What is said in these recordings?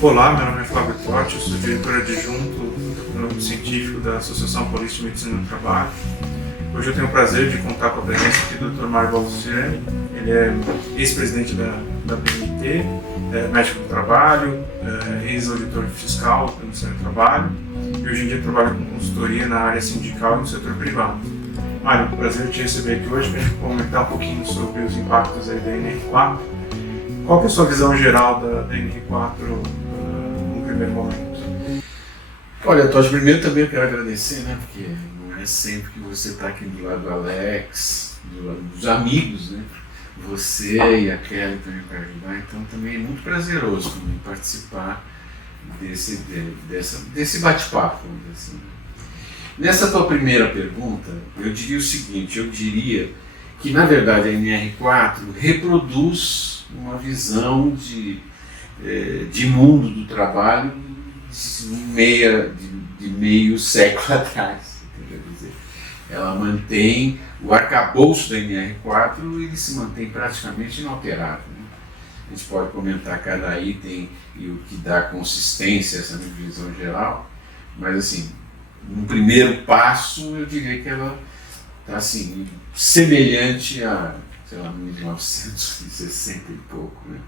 Olá, meu nome é Flávio Totti, eu sou diretor adjunto do Núcleo Científico da Associação Paulista de Medicina do Trabalho. Hoje eu tenho o prazer de contar com a presença aqui do Dr. Mário Balducciani. Ele é ex-presidente da BNT, médico do trabalho, ex-auditor fiscal do Ministério do Trabalho e hoje em dia trabalha com consultoria na área sindical e no setor privado. Mário, prazer te receber aqui hoje para a gente comentar um pouquinho sobre os impactos aí da NR4. Qual que é a sua visão geral da NR4 no primeiro momento? Olha, Totti, primeiro também eu quero agradecer, né? Porque não é sempre que você está aqui do lado do Alex, do lado dos amigos, né? Você e a Kelly também para ajudar, então também é muito prazeroso também participar desse bate-papo, vamos dizer assim. Nessa tua primeira pergunta, eu diria o seguinte, eu diria que na verdade a NR4 reproduz uma visão de mundo do trabalho de meio século atrás. Quer dizer, ela mantém o arcabouço da NR4, ele se mantém praticamente inalterado. Né? A gente pode comentar cada item e o que dá consistência a essa visão geral, mas assim, no primeiro passo eu diria que ela está assim, semelhante a, sei lá, 1960 e pouco. Né?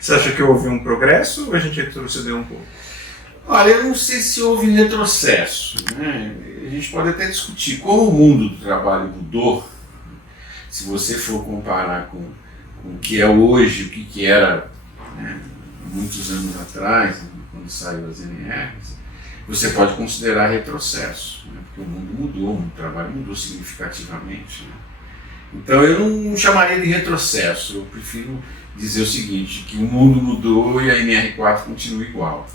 Você acha que houve um progresso ou a gente retrocedeu um pouco? Olha, eu não sei se houve retrocesso. Né? A gente pode até discutir como o mundo do trabalho mudou. Se você for comparar com o que é hoje, o que era, né, muitos anos atrás, quando saiu as NRs, você pode considerar retrocesso, né? Porque o mundo mudou, o trabalho mudou significativamente. Né? Então eu não chamaria de retrocesso, eu prefiro dizer o seguinte, que o mundo mudou e a NR4 continua igual.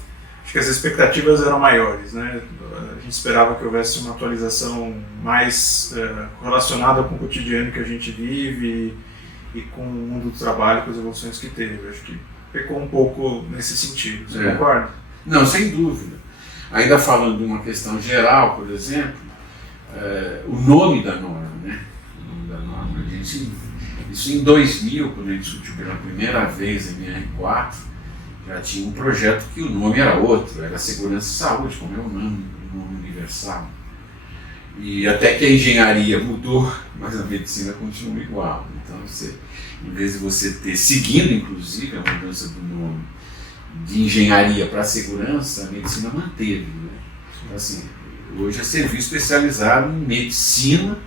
Acho que as expectativas eram maiores, né? A gente esperava que houvesse uma atualização mais relacionada com o cotidiano que a gente vive e com o mundo do trabalho, com as evoluções que teve. Acho que pecou um pouco nesse sentido, você concorda? Não, sem dúvida. Ainda falando de uma questão geral, por exemplo, o nome da norma, né? O nome da norma, isso em 2000, quando a gente discutiu pela primeira vez a NR4, já tinha um projeto que o nome era outro, era Segurança e Saúde, como é o nome universal. E até que a engenharia mudou, mas a medicina continua igual. Então, em vez de você ter, seguindo inclusive a mudança do nome de engenharia para segurança, a medicina manteve. Né? Então, assim, hoje é serviço especializado em medicina,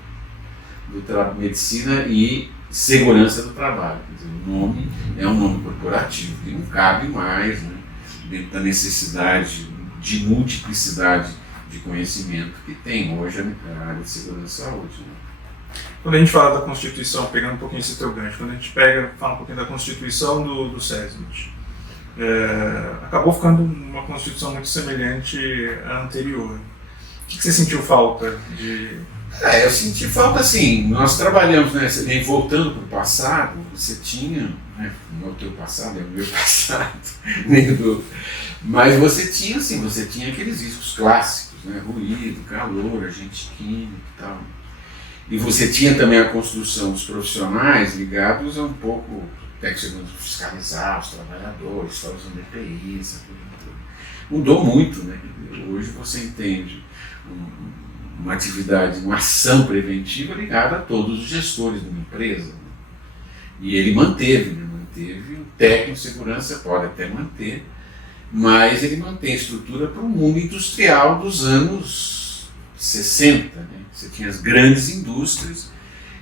medicina e segurança do trabalho. Quer dizer, o nome é um nome corporativo que não cabe mais, né, dentro da necessidade de multiplicidade de conhecimento que tem hoje a área de segurança e saúde. Né? Quando a gente fala da Constituição, pegando um pouquinho esse teu gancho, quando a gente fala um pouquinho da Constituição do SESMIT, acabou ficando uma Constituição muito semelhante à anterior. O que você sentiu falta de... Eu senti falta assim, nós trabalhamos, né, voltando para o passado, você tinha, né, não é o teu passado, é o meu passado, mas você tinha assim, você tinha aqueles riscos clássicos, né, ruído, calor, agente químico e tal. E você tinha também a construção dos profissionais ligados a um pouco, até que você fiscalizar os trabalhadores, só usando EPI, essa coisa toda. Mudou muito, né? Hoje você entende uma atividade, uma ação preventiva ligada a todos os gestores de uma empresa. Né? E ele manteve o técnico de segurança, pode até manter, mas ele mantém a estrutura para o mundo industrial dos anos 60. Né? Você tinha as grandes indústrias,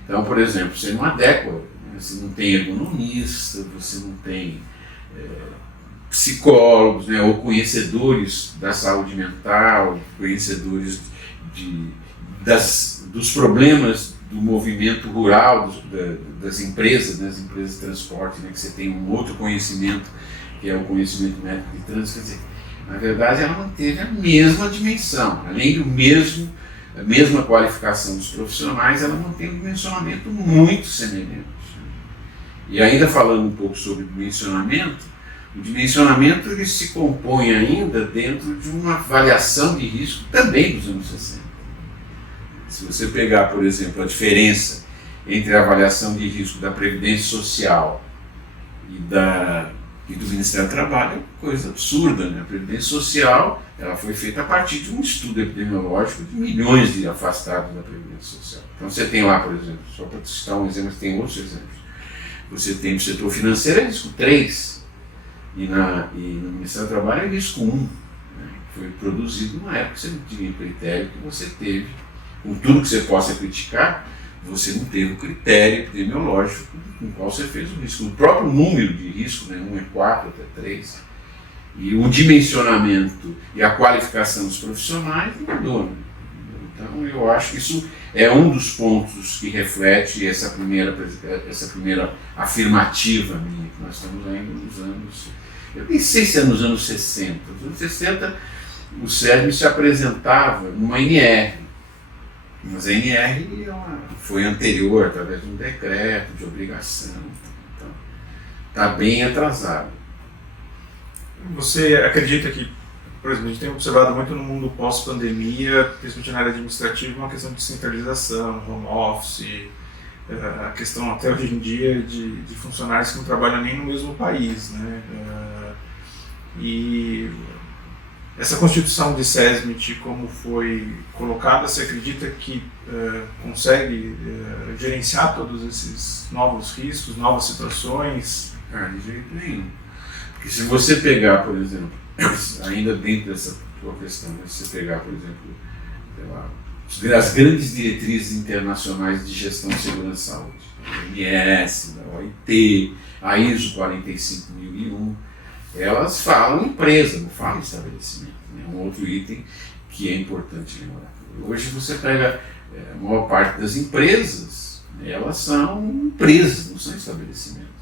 então, por exemplo, você não adequa, né? Você não tem ergonomista, você não tem psicólogos, né? Ou conhecedores da saúde mental, conhecedores dos problemas do movimento rural, das empresas, né, as empresas de transporte, né, que você tem um outro conhecimento, que é o conhecimento médico de trânsito. Quer dizer, na verdade, ela manteve a mesma dimensão, além a mesma qualificação dos profissionais, ela mantém um dimensionamento muito semelhante. E ainda falando um pouco sobre o dimensionamento ele se compõe ainda dentro de uma avaliação de risco também dos anos 60. Se você pegar, por exemplo, a diferença entre a avaliação de risco da Previdência Social e e do Ministério do Trabalho é uma coisa absurda, né? A Previdência Social ela foi feita a partir de um estudo epidemiológico de milhões de afastados da Previdência Social. Então você tem lá, por exemplo, só para citar um exemplo, tem outros exemplos. Você tem o setor financeiro é risco 3 e no Ministério do Trabalho é risco 1. Né? Foi produzido numa época que você não tinha o critério que você teve. Com tudo que você possa criticar, você não teve o critério epidemiológico com o qual você fez o risco. O próprio número de risco, né, 1 é 4, até 3, e o dimensionamento e a qualificação dos profissionais não mudou. Né? Então eu acho que isso é um dos pontos que reflete essa primeira afirmativa minha, que nós estamos ainda nos anos, eu nem sei se é nos anos 60. Nos anos 60 o SESM se apresentava numa NR, mas a NR foi anterior, através de um decreto de obrigação, então está bem atrasado. Você acredita que, por exemplo, a gente tem observado muito no mundo pós-pandemia, principalmente na área administrativa, uma questão de centralização, home office, a questão até hoje em dia de funcionários que não trabalham nem no mesmo país, né? E essa constituição de SESMIT, como foi colocada, você acredita que consegue gerenciar todos esses novos riscos, novas situações? De jeito nenhum. Porque se você pegar, por exemplo, ainda dentro dessa tua questão, né, se você pegar, por exemplo, as grandes diretrizes internacionais de gestão de segurança e saúde, a OMS, a OIT, a ISO 45001, elas falam empresa, não falam estabelecimento. É um outro item que é importante lembrar. Hoje você pega a maior parte das empresas, elas são empresas, não são estabelecimentos.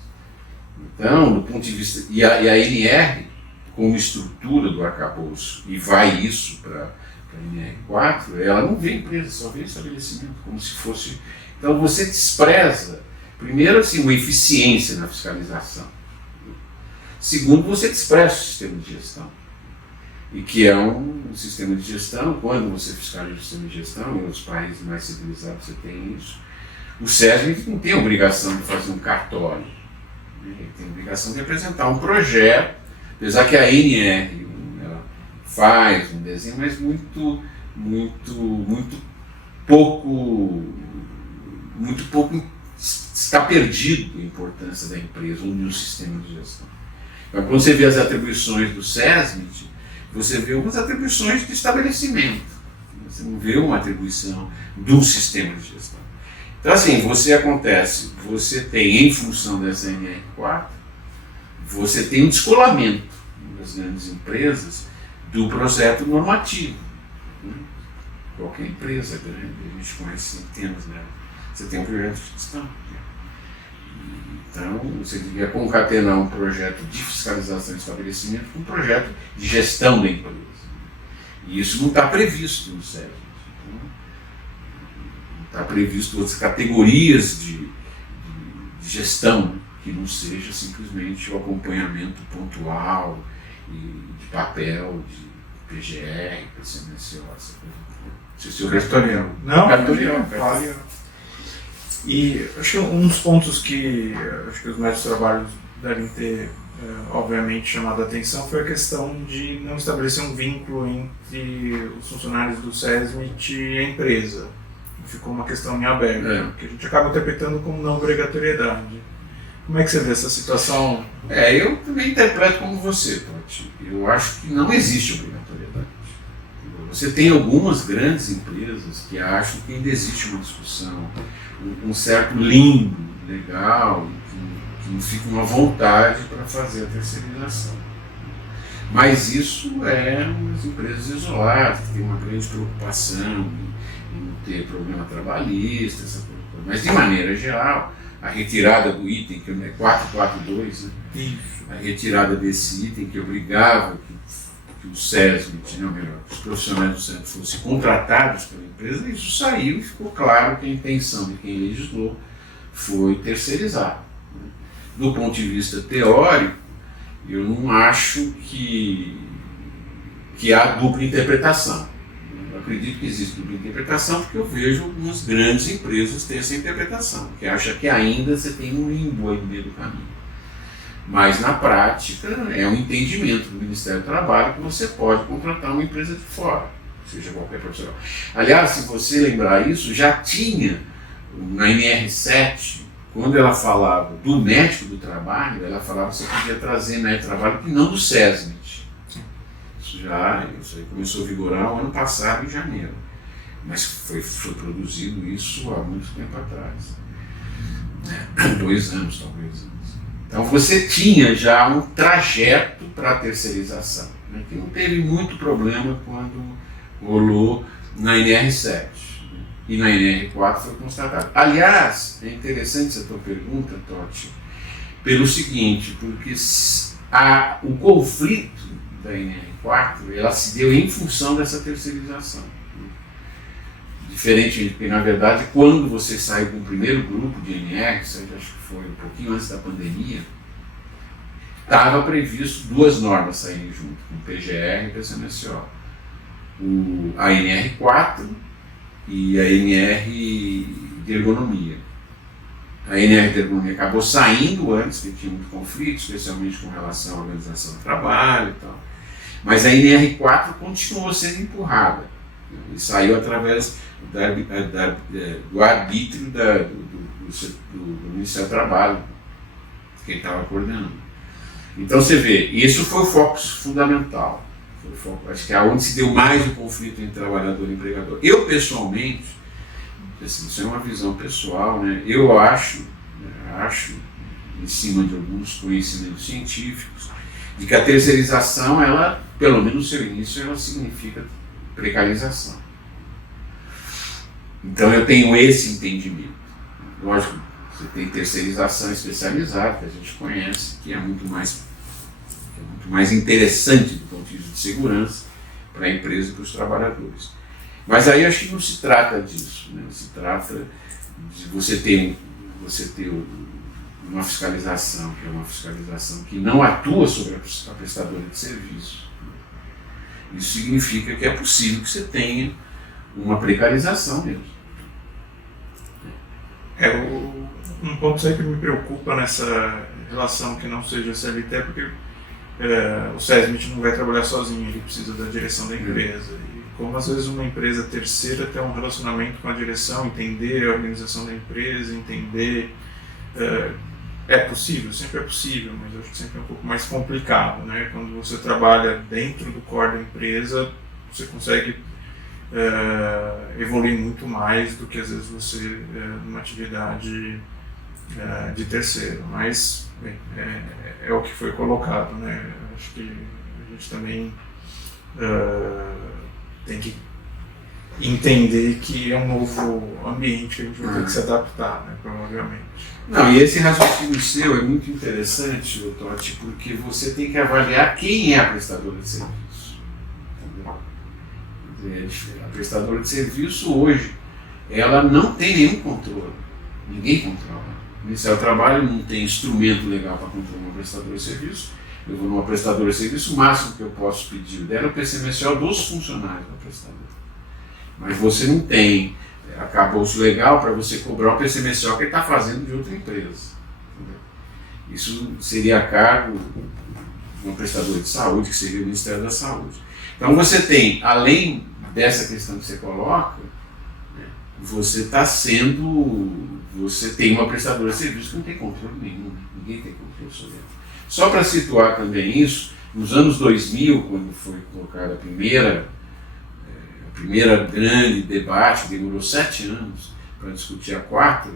Então, do ponto de vista... E a NR, como estrutura do arcabouço, e vai isso para a NR4, ela não vê empresa, só vê estabelecimento, como se fosse... Então você despreza, primeiro, assim, uma eficiência na fiscalização. Segundo, você despreza o sistema de gestão. E que é um sistema de gestão, quando você fiscaliza o sistema de gestão, em outros países mais civilizados você tem isso, o SESMIT não tem a obrigação de fazer um cartório. Ele tem a obrigação de apresentar um projeto, apesar que a NR ela faz um desenho, mas muito pouco está perdido a importância da empresa ou do sistema de gestão. Então, quando você vê as atribuições do SESMIT, você vê algumas atribuições de estabelecimento. Você não vê uma atribuição do sistema de gestão. Então, assim, você tem, em função dessa NR4, você tem um descolamento das grandes empresas do projeto normativo. Qualquer empresa grande, a gente conhece centenas delas, você tem um projeto de gestão. Então, você devia concatenar um projeto de fiscalização de estabelecimento com um projeto de gestão da empresa. E isso não está previsto no SESMIT. Não está previsto outras categorias de gestão que não seja simplesmente o acompanhamento pontual e de papel, de PGR, PCMSO, essa coisa. Cartorial. Não, cartorial. E acho que um dos pontos que acho que os médicos de trabalho devem ter, obviamente, chamado a atenção foi a questão de não estabelecer um vínculo entre os funcionários do SESMIT e a empresa. Ficou uma questão em aberto, que a gente acaba interpretando como não obrigatoriedade. Como é que você vê essa situação? Eu também interpreto como você, Pati. Eu acho que não existe obrigatoriedade. Você tem algumas grandes empresas que acham que ainda existe uma discussão, um certo limbo legal, que não fica uma vontade para fazer a terceirização. Mas isso é umas empresas isoladas, que têm uma grande preocupação em não ter problema trabalhista, essa coisa. Mas, de maneira geral, a retirada do item, que é 442, né? A retirada desse item que obrigava que o SESMIT, ou melhor, que os profissionais do SESMIT fossem contratados pela empresa, isso saiu e ficou claro que a intenção de quem legislou foi terceirizar. Do ponto de vista teórico, eu não acho que há dupla interpretação. Eu acredito que existe dupla interpretação porque eu vejo algumas grandes empresas ter essa interpretação, que acha que ainda você tem um limbo aí no meio do caminho. Mas na prática é um entendimento do Ministério do Trabalho que você pode contratar uma empresa de fora, seja qualquer profissional. Aliás, se você lembrar isso, já tinha na NR7, quando ela falava do médico do trabalho, ela falava que você podia trazer médico do trabalho que não do SESMIT. Isso aí começou a vigorar o ano passado, em janeiro. Mas foi produzido isso há muito tempo atrás. 2 anos, talvez. Então você tinha já um trajeto para a terceirização, né, que não teve muito problema quando rolou na NR7. E na NR4 foi constatado. Aliás, é interessante essa tua pergunta, Totti, pelo seguinte, porque o conflito da NR4 ela se deu em função dessa terceirização. Diferentemente, porque na verdade, quando você saiu com o primeiro grupo de NR, acho que foi um pouquinho antes da pandemia, estava previsto 2 normas saírem junto, o PGR e o PCMSO. A NR4 e a NR de ergonomia. A NR de ergonomia acabou saindo antes, porque tinha muito conflito, especialmente com relação à organização do trabalho e tal. Mas a NR4 continuou sendo empurrada. E saiu através do arbítrio do Ministério do Trabalho, que ele estava coordenando. Então você vê, isso foi o foco fundamental. Acho que é onde se deu mais o conflito entre trabalhador e empregador. Eu, pessoalmente, assim, isso é uma visão pessoal, né? Eu acho, em cima de alguns conhecimentos científicos, de que a terceirização, ela, pelo menos no seu início, ela significa precarização. Então eu tenho esse entendimento. Lógico, você tem terceirização especializada, que a gente conhece, que é muito mais interessante do ponto de vista de segurança para a empresa e para os trabalhadores. Mas aí acho que não se trata disso, né? Se trata de você ter uma fiscalização, que é uma fiscalização que não atua sobre a prestadora de serviço. Isso significa que é possível que você tenha uma precarização mesmo. Um ponto aí que me preocupa nessa relação que não seja CLT é porque o SESMIT não vai trabalhar sozinho, ele precisa da direção da empresa. E como às vezes uma empresa terceira tem um relacionamento com a direção, entender a organização da empresa, entender... É possível, sempre é possível, mas eu acho que sempre é um pouco mais complicado, né? Quando você trabalha dentro do core da empresa, você consegue evoluir muito mais do que às vezes você numa atividade de terceiro. Mas bem, é o que foi colocado, né? Acho que a gente também tem que entender que é um novo ambiente que a gente vai ter que se adaptar, né, provavelmente. Não, e esse raciocínio seu é muito interessante, Totti, porque você tem que avaliar quem é a prestadora de serviço. Entendeu? A prestadora de serviço hoje, ela não tem nenhum controle. Ninguém controla. O Ministério do Trabalho não tem instrumento legal para controlar uma prestadora de serviço. Eu vou numa prestadora de serviço, o máximo que eu posso pedir dela é o PCMSO dos funcionários da prestadora. Mas você não tem acabouço legal para você cobrar o PCMSO que ele está fazendo de outra empresa. Entendeu? Isso seria a cargo de uma prestadora de saúde, que seria o Ministério da Saúde. Então você tem, além dessa questão que você coloca, né, você tem uma prestadora de serviço que não tem controle nenhum, ninguém tem controle sobre ela. Só para situar também isso, nos anos 2000, quando foi colocada a primeira grande debate, demorou 7 anos para discutir a 4,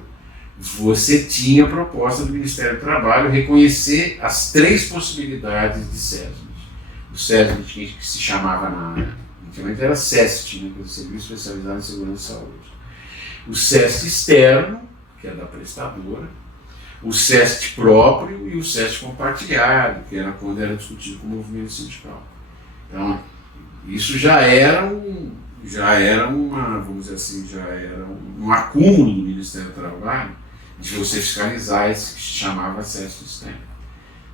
você tinha a proposta do Ministério do Trabalho reconhecer as 3 possibilidades de SESMIT. O SESMIT que se chamava antigamente era SEST, né, que é o Serviço Especializado em Segurança e Saúde. O SEST externo, que é da prestadora, o SEST próprio e o SEST compartilhado, que era quando era discutido com o movimento sindical. Então, isso já era vamos dizer assim, um acúmulo do Ministério do Trabalho de você fiscalizar esse que se chamava SEST externo.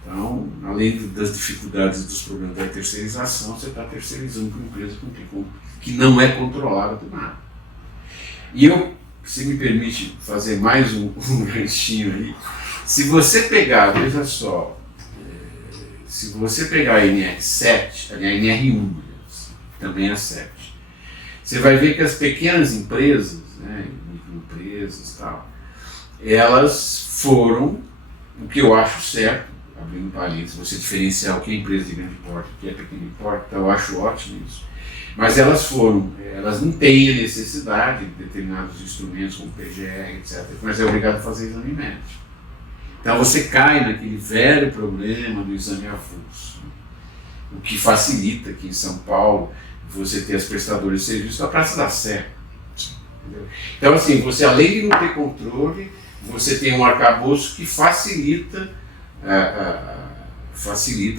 Então, além das dificuldades e dos problemas da terceirização, você está terceirizando para uma empresa que não é controlada por nada. E se me permite fazer mais um ganchinho aí, se você pegar, veja só, se você pegar a NR7, a NR1, também é 7, você vai ver que as pequenas empresas, né, microempresas e tal, elas foram, o que eu acho certo, abrindo parênteses, você diferenciar o que é empresa de grande porte e o que é pequeno porte, então eu acho ótimo isso. Mas elas não têm a necessidade de determinados instrumentos como PGR, etc., mas é obrigado a fazer exame médico. Então você cai naquele velho problema do exame avulso, o que facilita aqui em São Paulo você ter as prestadoras de serviço da Praça da Sé. Entendeu? Então assim, você além de não ter controle, você tem um arcabouço que facilita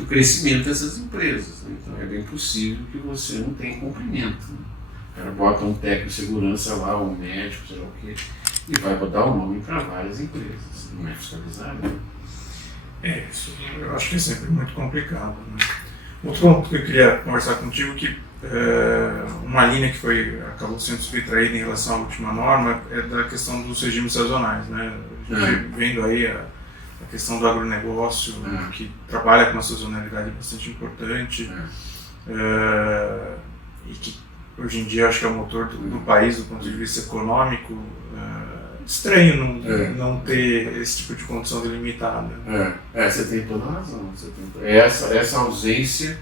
o crescimento dessas empresas. Né? Então é bem possível que você não tenha cumprimento. Né? O cara bota um técnico de segurança lá, um médico, sei lá o quê, e vai botar o nome para várias empresas. Não é fiscalizado. Né? Isso eu acho que é sempre muito complicado. Né? Outro ponto que eu queria conversar contigo, que uma linha que acabou sendo subtraída em relação à última norma, é da questão dos regimes sazonais. Né? A gente vendo aí a questão do agronegócio, que trabalha com uma sazonalidade bastante importante, e que hoje em dia acho que é o motor do país do ponto de vista econômico. Estranho não ter esse tipo de condição delimitada. Você tem toda a razão. Essa ausência,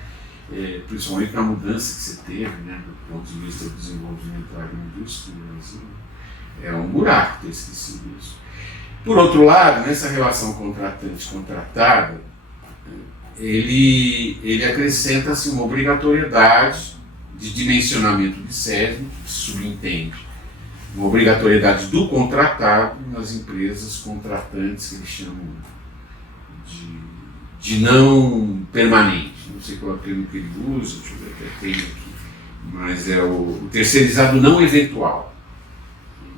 principalmente na mudança que você teve, né, do ponto de vista do desenvolvimento da agroindústria no Brasil, é um buraco ter esquecido isso. Por outro lado, nessa relação contratante-contratada, ele acrescenta assim, uma obrigatoriedade de dimensionamento de SESM, que subentende uma obrigatoriedade do contratado nas empresas contratantes, que eles chamam de não permanente. Não sei qual é o termo que ele usa, deixa eu ver até tem aqui, mas é o terceirizado não eventual.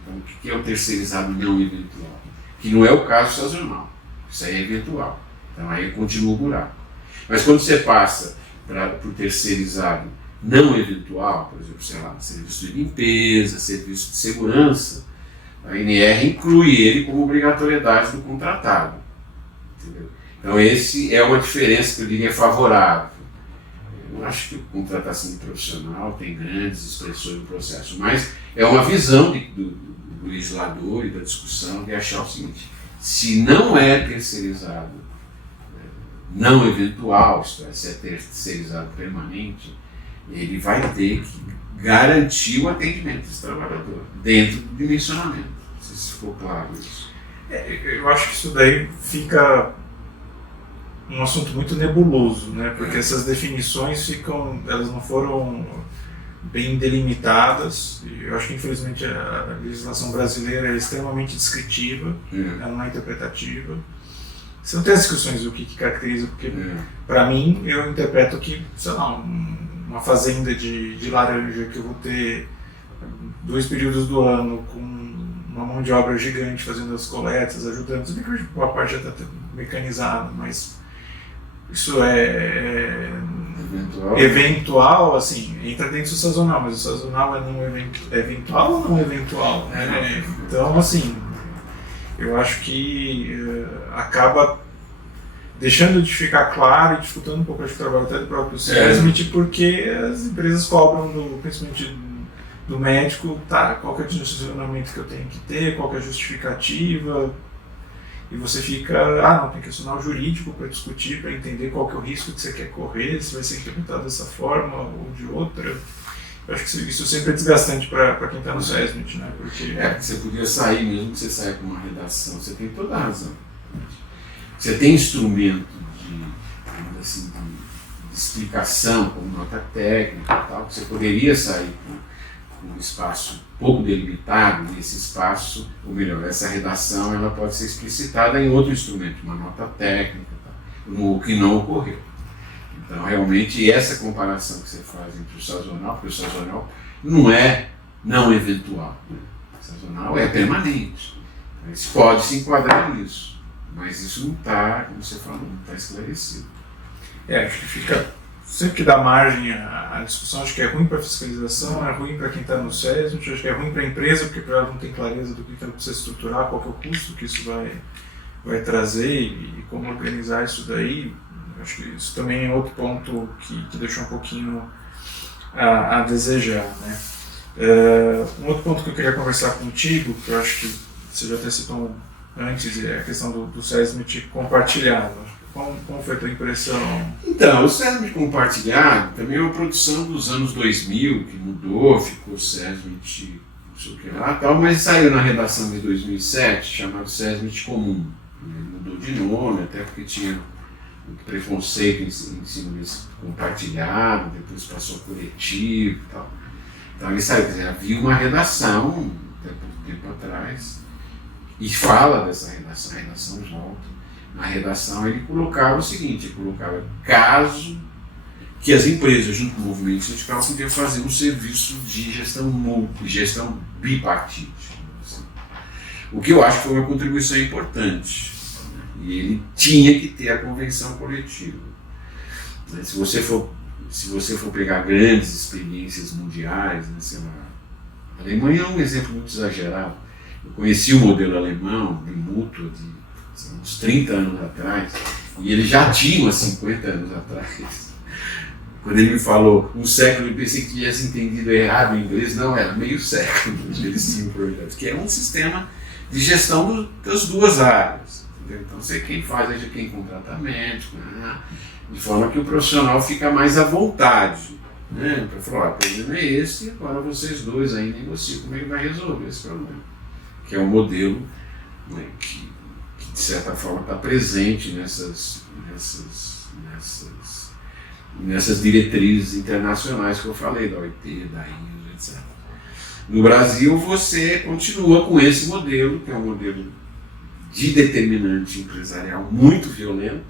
Então, o que é o terceirizado não eventual? Que não é o caso sazonal, isso aí é eventual, então aí continua o buraco. Mas quando você passa para o terceirizado não eventual, por exemplo, sei lá, serviço de limpeza, serviço de segurança, a NR inclui ele como obrigatoriedade do contratado. Entendeu? Então esse é uma diferença que eu diria favorável. Eu acho que a contratação de profissional tem grandes expressões no processo, mas é uma visão do legislador e da discussão de achar o seguinte: se não é terceirizado não eventual, isto é, se é terceirizado permanente, ele vai ter que garantir o atendimento desse trabalhador dentro do dimensionamento. Não sei se ficou claro isso. Eu acho que isso daí fica um assunto muito nebuloso, né? Porque essas definições elas não foram bem delimitadas. Eu acho que infelizmente a legislação brasileira é extremamente descritiva, ela não é interpretativa. Você não tem as discussões do que caracteriza, porque para mim eu interpreto que, sei lá, uma fazenda de laranja que eu vou ter 2 períodos do ano com uma mão de obra gigante fazendo as coletas, ajudando, tudo que boa parte já está mecanizada, mas isso é eventual, assim, entra dentro do sazonal, mas o sazonal é eventual ou não eventual? Então, assim, eu acho que acaba deixando de ficar claro e dificultando um pouco o trabalho até do próprio SESMIT, porque as empresas cobram, principalmente do médico, qual que é o dimensionamento que eu tenho que ter, qual que é a justificativa, e você fica, não, tem que acionar o jurídico para discutir, para entender qual que é o risco que você quer correr, se vai ser interpretado dessa forma ou de outra. Eu acho que isso sempre é desgastante para quem está no SESMIT, né? Porque você podia sair, mesmo que você saia com uma redação, você tem toda a razão. Você tem instrumento de explicação, como nota técnica e tal, que você poderia sair com um espaço pouco delimitado, e esse espaço, ou melhor, essa redação, ela pode ser explicitada em outro instrumento, uma nota técnica, o que não ocorreu. Então, realmente, essa comparação que você faz entre o sazonal, porque o sazonal não é não eventual, né? O sazonal é permanente. Mas pode se enquadrar nisso, mas isso não está, como você falou, não está esclarecido. Acho que fica, sempre que dá margem à discussão, acho que é ruim para a fiscalização, é ruim para quem está no SESMIT, acho que é ruim para a empresa, porque para ela não tem clareza do que ela precisa estruturar, qual que é o custo que isso vai trazer e como organizar isso daí. Acho que isso também é outro ponto que deixou um pouquinho a desejar, né? Um outro ponto que eu queria conversar contigo, que eu acho que você já até citou antes, é a questão do SESMIT compartilhado. Como foi a tua impressão? Então, o SESMIT compartilhado também é uma produção dos anos 2000, que mudou, ficou SESMIT não sei o que lá tal, mas saiu na redação de 2007, chamado SESMIT comum. Mudou de nome, até porque tinha muito preconceito em cima desse compartilhado, depois passou coletivo e tal. Então ele saiu, quer dizer, havia uma redação, tempo atrás, e fala dessa redação, a redação volta. Na redação ele colocava o seguinte, ele colocava caso que as empresas, junto com o movimento sindical, podiam fazer um serviço de gestão bipartite. Assim. O que eu acho que foi uma contribuição importante. E ele tinha que ter a convenção coletiva. Se você for pegar grandes experiências mundiais, né, sei lá, a Alemanha é um exemplo muito exagerado. Eu conheci o modelo alemão de mútua de uns 30 anos atrás, e ele já tinha uns 50 anos atrás. Quando ele me falou um século, eu pensei que tivesse entendido errado em inglês. Não, era meio século. Eles tinham projetos, que é um sistema de gestão das duas áreas. Entendeu? Então, você quem faz é quem contrata médico, né? De forma que o profissional fica mais à vontade, né? Para falar, o problema é esse, e agora vocês dois aí negociam como ele vai resolver esse problema. Que é um modelo, né, que de certa forma está presente nessas diretrizes internacionais que eu falei, da OIT, da INES, etc. No Brasil, você continua com esse modelo, que é um modelo de determinante empresarial muito violento,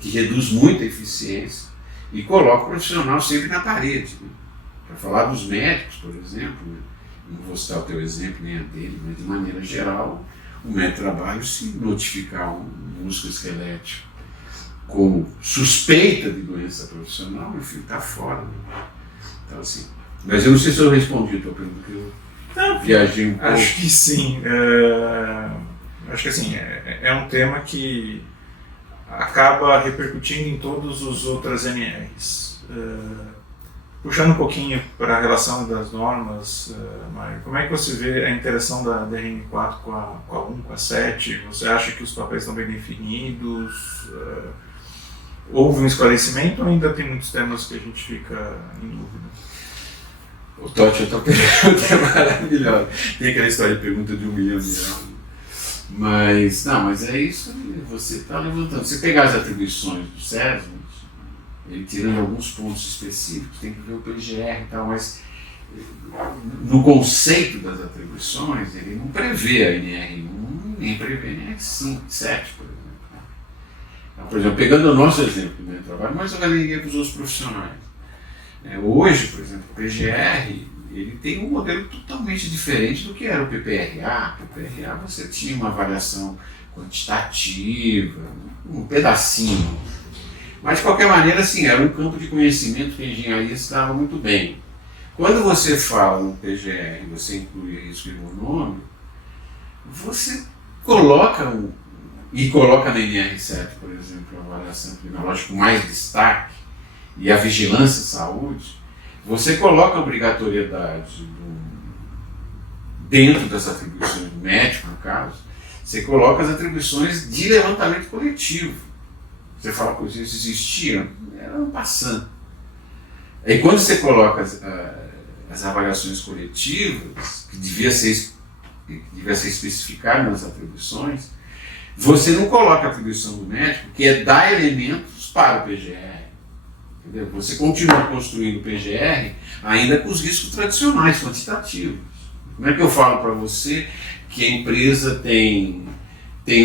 que reduz muito a eficiência e coloca o profissional sempre na parede. Né? Para falar dos médicos, por exemplo, né? Não vou citar o teu exemplo nem a dele, mas de maneira geral, o médico de trabalho, se notificar um músculo esquelético como suspeita de doença profissional, meu filho, está fora. Né? Então, assim, mas eu não sei se eu respondi a tua pergunta, porque eu viajei um pouco. Acho que sim. Acho que assim, é um tema que acaba repercutindo em todas as outras NRs. Puxando um pouquinho para a relação das normas, Mário, como é que você vê a interação da DRN4 com a 1, com a 7? Você acha que os papéis estão bem definidos? Houve um esclarecimento ou ainda tem muitos temas que a gente fica em dúvida? O Totti, a tua pergunta é maravilhosa. Tem aquela história de pergunta de 1 milhão de reais. Mas é isso que você está levantando. Se pegar as atribuições do SESMIT, ele tirando alguns pontos específicos, tem que ver o PGR e tal, mas no conceito das atribuições, ele não prevê a NR1, nem prevê a NR5, 7, por exemplo. Então, por exemplo, pegando o nosso exemplo do meu trabalho, mas eu galeria para os outros profissionais. Hoje, por exemplo, o PGR, ele tem um modelo totalmente diferente do que era o PPRA. O PPRA você tinha uma avaliação quantitativa, um pedacinho. Mas, de qualquer maneira, assim, era um campo de conhecimento que a engenharia estava muito bem. Quando você fala no PGR, você inclui risco ergonômico, você coloca na NR7, por exemplo, a avaliação epidemiológica com mais destaque, e a vigilância à saúde, você coloca a obrigatoriedade dentro das atribuições do médico, no caso, você coloca as atribuições de levantamento coletivo. Você fala, pois isso existia, era um passando. Aí quando você coloca as avaliações coletivas, que devia ser especificado nas atribuições, você não coloca a atribuição do médico, que é dar elementos para o PGR. Entendeu? Você continua construindo o PGR ainda com os riscos tradicionais, quantitativos. Como é que eu falo para você que a empresa tem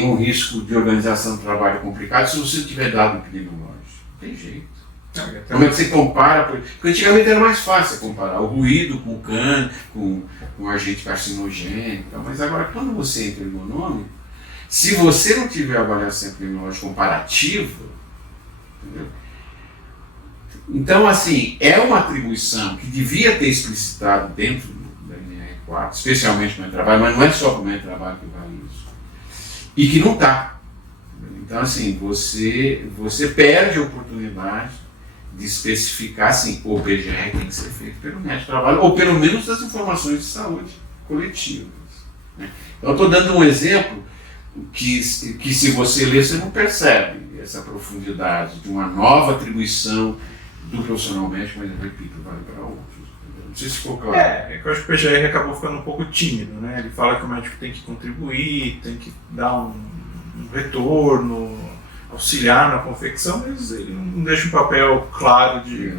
um risco de organização do trabalho complicado se você não tiver dado epidemiológico? Não tem jeito. Como é que você compara? Porque antigamente era mais fácil comparar o ruído com o cano, com o agente carcinogênico, mas agora quando você entra ergonômico, se você não tiver avaliação epidemiológica comparativa, entendeu? Então, assim, é uma atribuição que devia ter explicitado dentro da NR4, especialmente no meu trabalho, mas não é só para o meu trabalho que vale isso. E que não está. Então, assim, você perde a oportunidade de especificar, assim, o PGR tem que ser feito pelo médico de trabalho, ou pelo menos das informações de saúde coletivas, né? Então, estou dando um exemplo que se você ler, você não percebe essa profundidade de uma nova atribuição do profissional médico, mas eu repito, vale para outros. Não sei se ficou claro. É que eu acho que o PGR acabou ficando um pouco tímido, né? Ele fala que o médico tem que contribuir, tem que dar um retorno, auxiliar na confecção, mas ele não deixa um papel claro de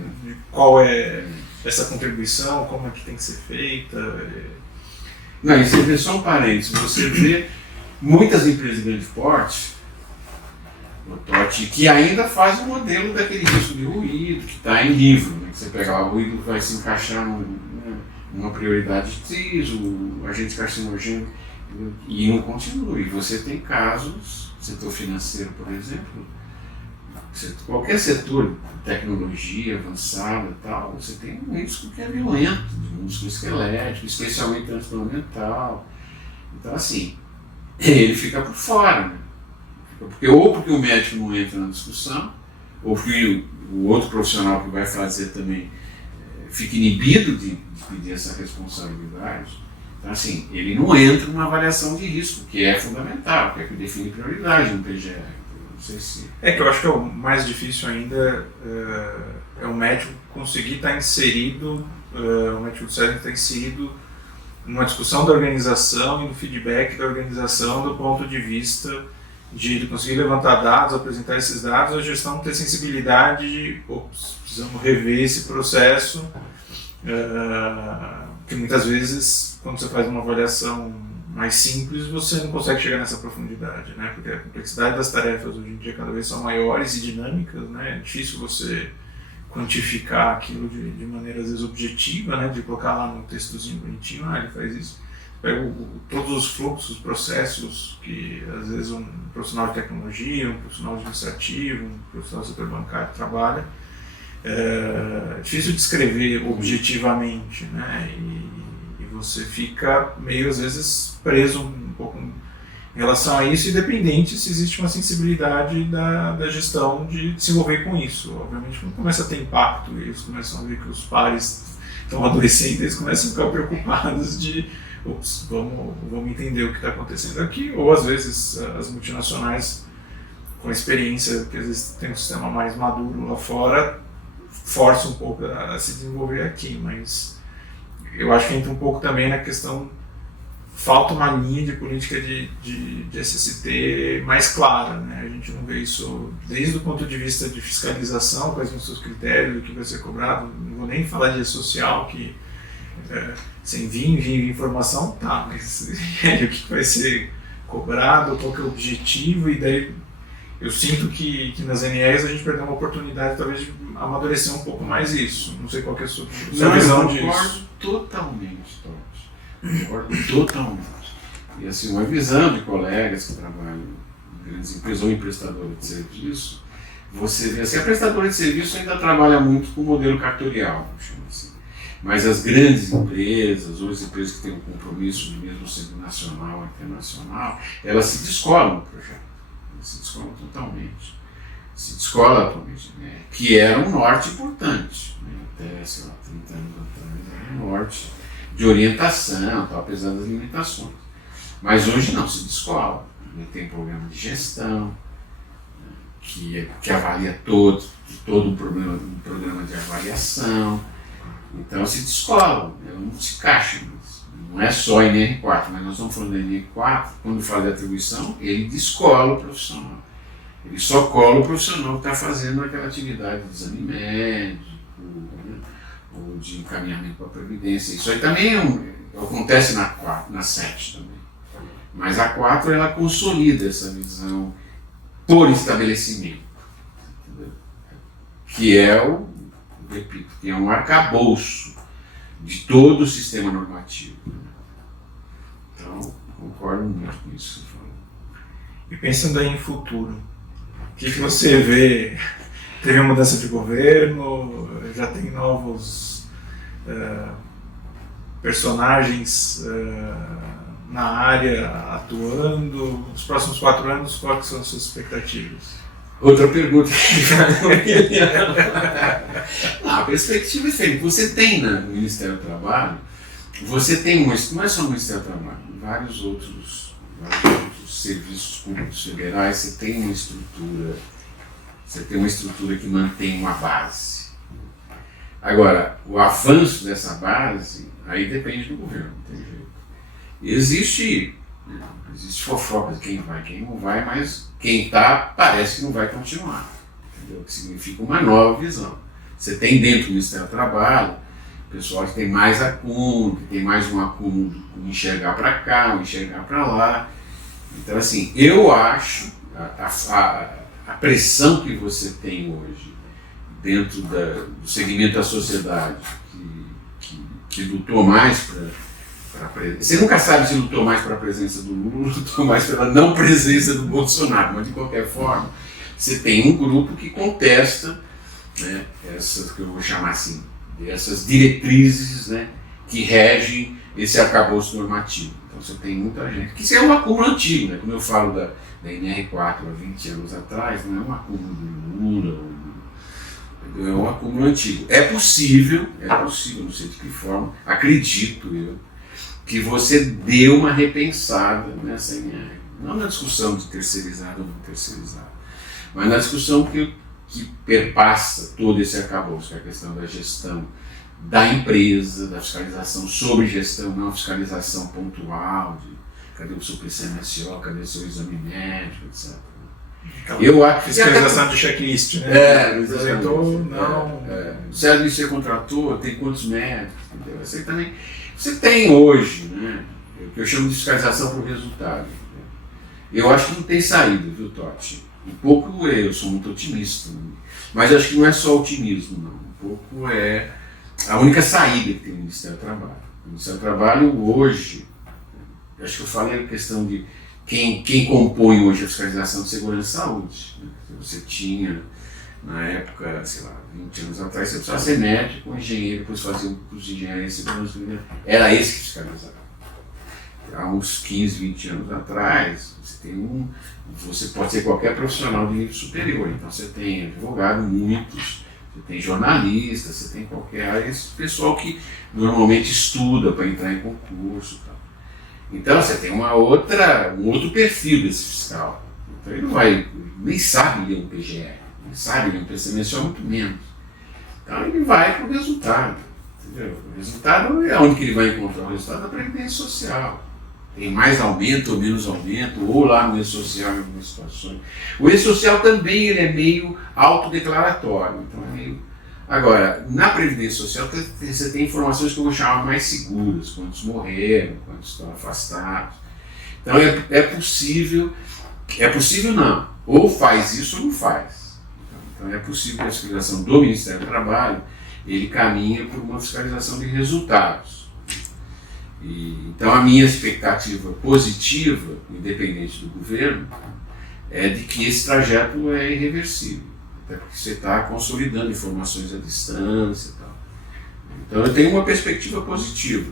qual é essa contribuição, como é que tem que ser feita. Não, e você vê só um parênteses, você vê muitas empresas de grande porte, o TOT, que ainda faz o modelo daquele risco de ruído, que está em livro, né? Que você pega lá, o ruído vai se encaixar numa prioridade X, o agente carcinogênico, e não continua. E você tem casos, setor financeiro, por exemplo, qualquer setor, tecnologia avançada e tal, você tem um risco que é violento, de músculo esquelético, especialmente transtorno mental. Então, assim, ele fica por fora, né? Porque o médico não entra na discussão, ou porque o outro profissional que vai fazer também fica inibido de pedir essa responsabilidade. Então, assim, ele não entra numa avaliação de risco, que é fundamental, que é que define prioridade no PGR. Não sei se... É que eu acho que é o mais difícil ainda é o médico conseguir estar inserido, o médico do SESC estar inserido numa discussão da organização e no feedback da organização do ponto de vista de ele conseguir levantar dados, apresentar esses dados, a gestão ter sensibilidade de, precisamos rever esse processo, que muitas vezes, quando você faz uma avaliação mais simples, você não consegue chegar nessa profundidade, né? Porque a complexidade das tarefas hoje em dia cada vez são maiores e dinâmicas, né? É difícil você quantificar aquilo de maneira, às vezes, objetiva, né? De colocar lá no textozinho bonitinho, ele faz isso. Pega todos os fluxos, processos que, às vezes, um profissional de tecnologia, um profissional administrativo, um profissional do setor bancário trabalha. É difícil descrever objetivamente, né? E você fica meio, às vezes, preso um pouco em relação a isso, independente se existe uma sensibilidade da gestão de se envolver com isso. Obviamente, quando começa a ter impacto, eles começam a ver que os pares estão adoecendo, eles começam a ficar preocupados de vamos entender o que está acontecendo aqui, ou às vezes as multinacionais, com a experiência que às vezes tem um sistema mais maduro lá fora, forçam um pouco a se desenvolver aqui, mas eu acho que entra um pouco também na questão, falta uma linha de política de SST mais clara, né? A gente não vê isso desde o ponto de vista de fiscalização, quais são os seus critérios, o que vai ser cobrado, não vou nem falar de rede social, que sem envia informação, tá, mas o que vai ser cobrado, qual que é o objetivo, e daí eu sinto que nas NEs a gente perdeu uma oportunidade talvez de amadurecer um pouco mais isso. Não sei qual que é a sua visão disso. Eu concordo totalmente, Totti. Concordo totalmente. E assim, uma visão de colegas que trabalham em grandes empresas ou em prestadora de serviço, você vê assim, a prestadora de serviço ainda trabalha muito com o modelo cartorial, chama assim. Mas as grandes empresas, ou as empresas que têm um compromisso mesmo sendo nacional ou internacional, elas se descolam do projeto. Elas se descolam totalmente. Se descolam atualmente, né? Que era um norte importante, né? Até, sei lá, 30 anos atrás, era um norte de orientação, tal, apesar das limitações. Mas hoje não, se descola. Tem programa de gestão, né? que avalia todo um programa de avaliação. Então se descolam, não se encaixam. Não é só NR4, mas nós estamos falando da NR4, quando fala de atribuição, ele descola o profissional. Ele só cola o profissional que está fazendo aquela atividade de exame médico, né, ou de encaminhamento para a previdência. Isso aí também acontece na 7 também. Mas a 4 ela consolida essa visão por estabelecimento, entendeu? Que é repito, que é um arcabouço de todo o sistema normativo. Então, concordo muito com isso que você falou. E pensando aí em futuro, o que você vê? Teve uma mudança de governo, já tem novos personagens na área, atuando? Nos próximos 4 anos, quais são as suas expectativas? Outra pergunta. Não, a perspectiva é diferente. Você tem no Ministério do Trabalho, você tem não é só no Ministério do Trabalho, vários outros serviços públicos federais, você tem uma estrutura que mantém uma base. Agora, o avanço dessa base, aí depende do governo, não tem jeito. Existe fofoca de quem vai, quem não vai, mas quem está parece que não vai continuar. Entendeu? Que significa uma nova visão. Você tem dentro do Ministério do Trabalho o pessoal que tem mais acúmulo, que tem mais um acúmulo de enxergar para cá, um enxergar para lá. Então, assim, eu acho a pressão que você tem hoje dentro do segmento da sociedade que lutou mais para a presença. Você nunca sabe se lutou mais para a presença do Lula ou lutou mais pela não presença do Bolsonaro, mas de qualquer forma, você tem um grupo que contesta, né, essas que eu vou chamar assim, essas diretrizes, né, que regem esse arcabouço normativo. Então você tem muita gente, que isso é um acúmulo antigo, né? Quando eu falo da NR4 há 20 anos atrás, não é um acúmulo do Lula, é um acúmulo antigo. É possível, não sei de que forma, acredito eu, que você deu uma repensada nessa NR. Não na discussão de terceirizado ou não terceirizado, mas na discussão que perpassa todo esse arcabouço, que é a questão da gestão da empresa, da fiscalização sobre gestão, não fiscalização pontual, de cadê o seu PCMSO, cadê o seu exame médico, etc. Eu acho fiscalização de checklist, né? Apresentou, não. Se a você contratou, tem quantos médicos, entendeu? Você também. Você tem hoje, né? O que eu chamo de fiscalização por resultado. Né? Eu acho que não tem saída, viu, Totti? Um pouco eu sou muito otimista, né? Mas acho que não é só otimismo, não. Um pouco é a única saída que tem no Ministério do Trabalho. O Ministério do Trabalho hoje, acho que eu falei a questão de quem compõe hoje a fiscalização de segurança e saúde. Né? Você tinha, na época, sei lá, 20 anos atrás, você precisava ser médico, engenheiro, depois fazia um curso de engenharia e segurança. Era esse que fiscalizava. Há uns 15, 20 anos atrás, você pode ser qualquer profissional de nível superior. Então você tem advogado, muitos, você tem jornalista, você tem esse pessoal que normalmente estuda para entrar em concurso e tal. Então você tem um outro perfil desse fiscal. Então ele não vai, nem sabe ler um PGR, nem sabe ler um PCMSO, muito menos. Então ele vai para o resultado. Entendeu? O resultado é onde que ele vai encontrar o resultado da Previdência Social. Tem mais aumento ou menos aumento, ou lá no E-Social em algumas situações. O E-Social também ele é meio autodeclaratório. Então é meio... Agora, na Previdência Social você tem informações que eu vou chamar mais seguras, quantos morreram, quantos estão afastados. Então é possível não, ou faz isso ou não faz. Então é possível que a fiscalização do Ministério do Trabalho ele caminha por uma fiscalização de resultados. Então a minha expectativa positiva, independente do governo, é de que esse trajeto é irreversível. Até porque você está consolidando informações à distância e tal. Então eu tenho uma perspectiva positiva,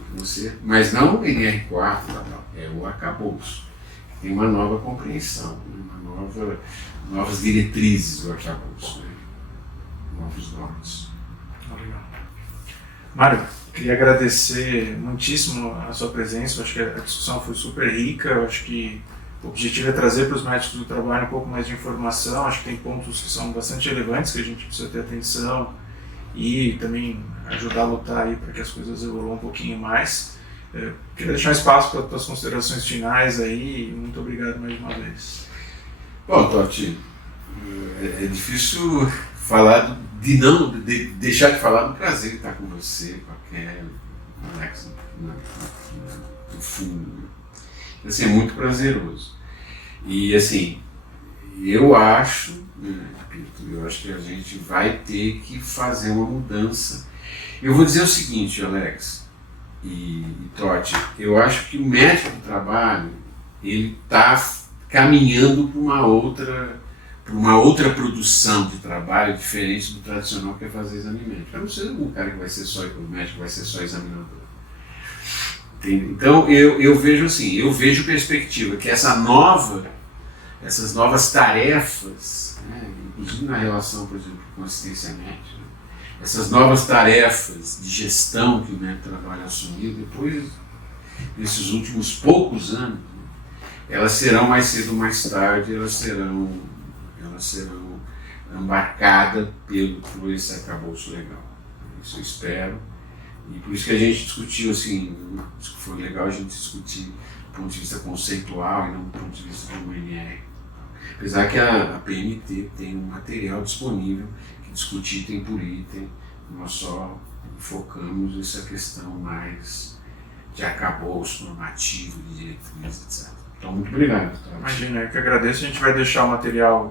mas não o NR4, é o arcabouço. Tem uma nova compreensão, novas diretrizes do arcabouço, né? Novos normas. Mário, queria agradecer muitíssimo a sua presença. Eu acho que a discussão foi super rica. Eu acho que o objetivo é trazer para os médicos do trabalho um pouco mais de informação. Acho que tem pontos que são bastante relevantes que a gente precisa ter atenção e também ajudar a lutar aí para que as coisas evoluam um pouquinho mais. Queria deixar um espaço para as tuas considerações finais aí e muito obrigado mais uma vez. Bom, Totti, é difícil falar deixar de falar do prazer de estar com você, com a Kelly, com o Alex, no fundo. Assim, é muito prazeroso. E assim, eu acho que a gente vai ter que fazer uma mudança. Eu vou dizer o seguinte, Alex e Totti, eu acho que o médico do trabalho ele está caminhando para uma outra produção de trabalho diferente do tradicional que é fazer exame médico. Eu não sei o cara que vai ser só médico, vai ser só examinador. Então eu vejo assim, eu vejo perspectiva que essas novas tarefas, né, inclusive na relação, por exemplo, com assistência médica, né, essas novas tarefas de gestão que o médico trabalho assumiu depois desses últimos poucos anos, né, elas serão mais cedo ou mais tarde, elas serão embarcadas por esse arcabouço legal. Isso eu espero. E por isso que a gente discutiu, assim, acho que foi legal a gente discutir do ponto de vista conceitual e não do ponto de vista do UNR. Apesar que a PMT tem um material disponível que discute item por item, nós só focamos essa questão mais de arcabouço normativo, de diretrizes, etc. Então, muito obrigado. Imagina, eu que agradeço. A gente vai deixar o material,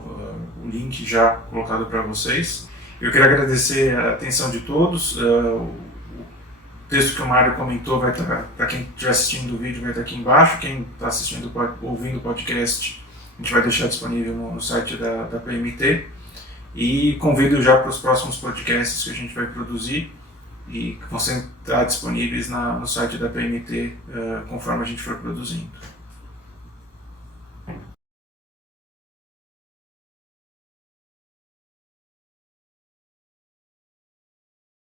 o link já colocado para vocês. Eu quero agradecer a atenção de todos. O texto que o Mário comentou vai estar, para quem estiver assistindo o vídeo, vai estar aqui embaixo. Quem está assistindo, ouvindo o podcast, a gente vai deixar disponível no site da PMT. E convido já para os próximos podcasts que a gente vai produzir e que vão estar disponíveis no site da PMT conforme a gente for produzindo.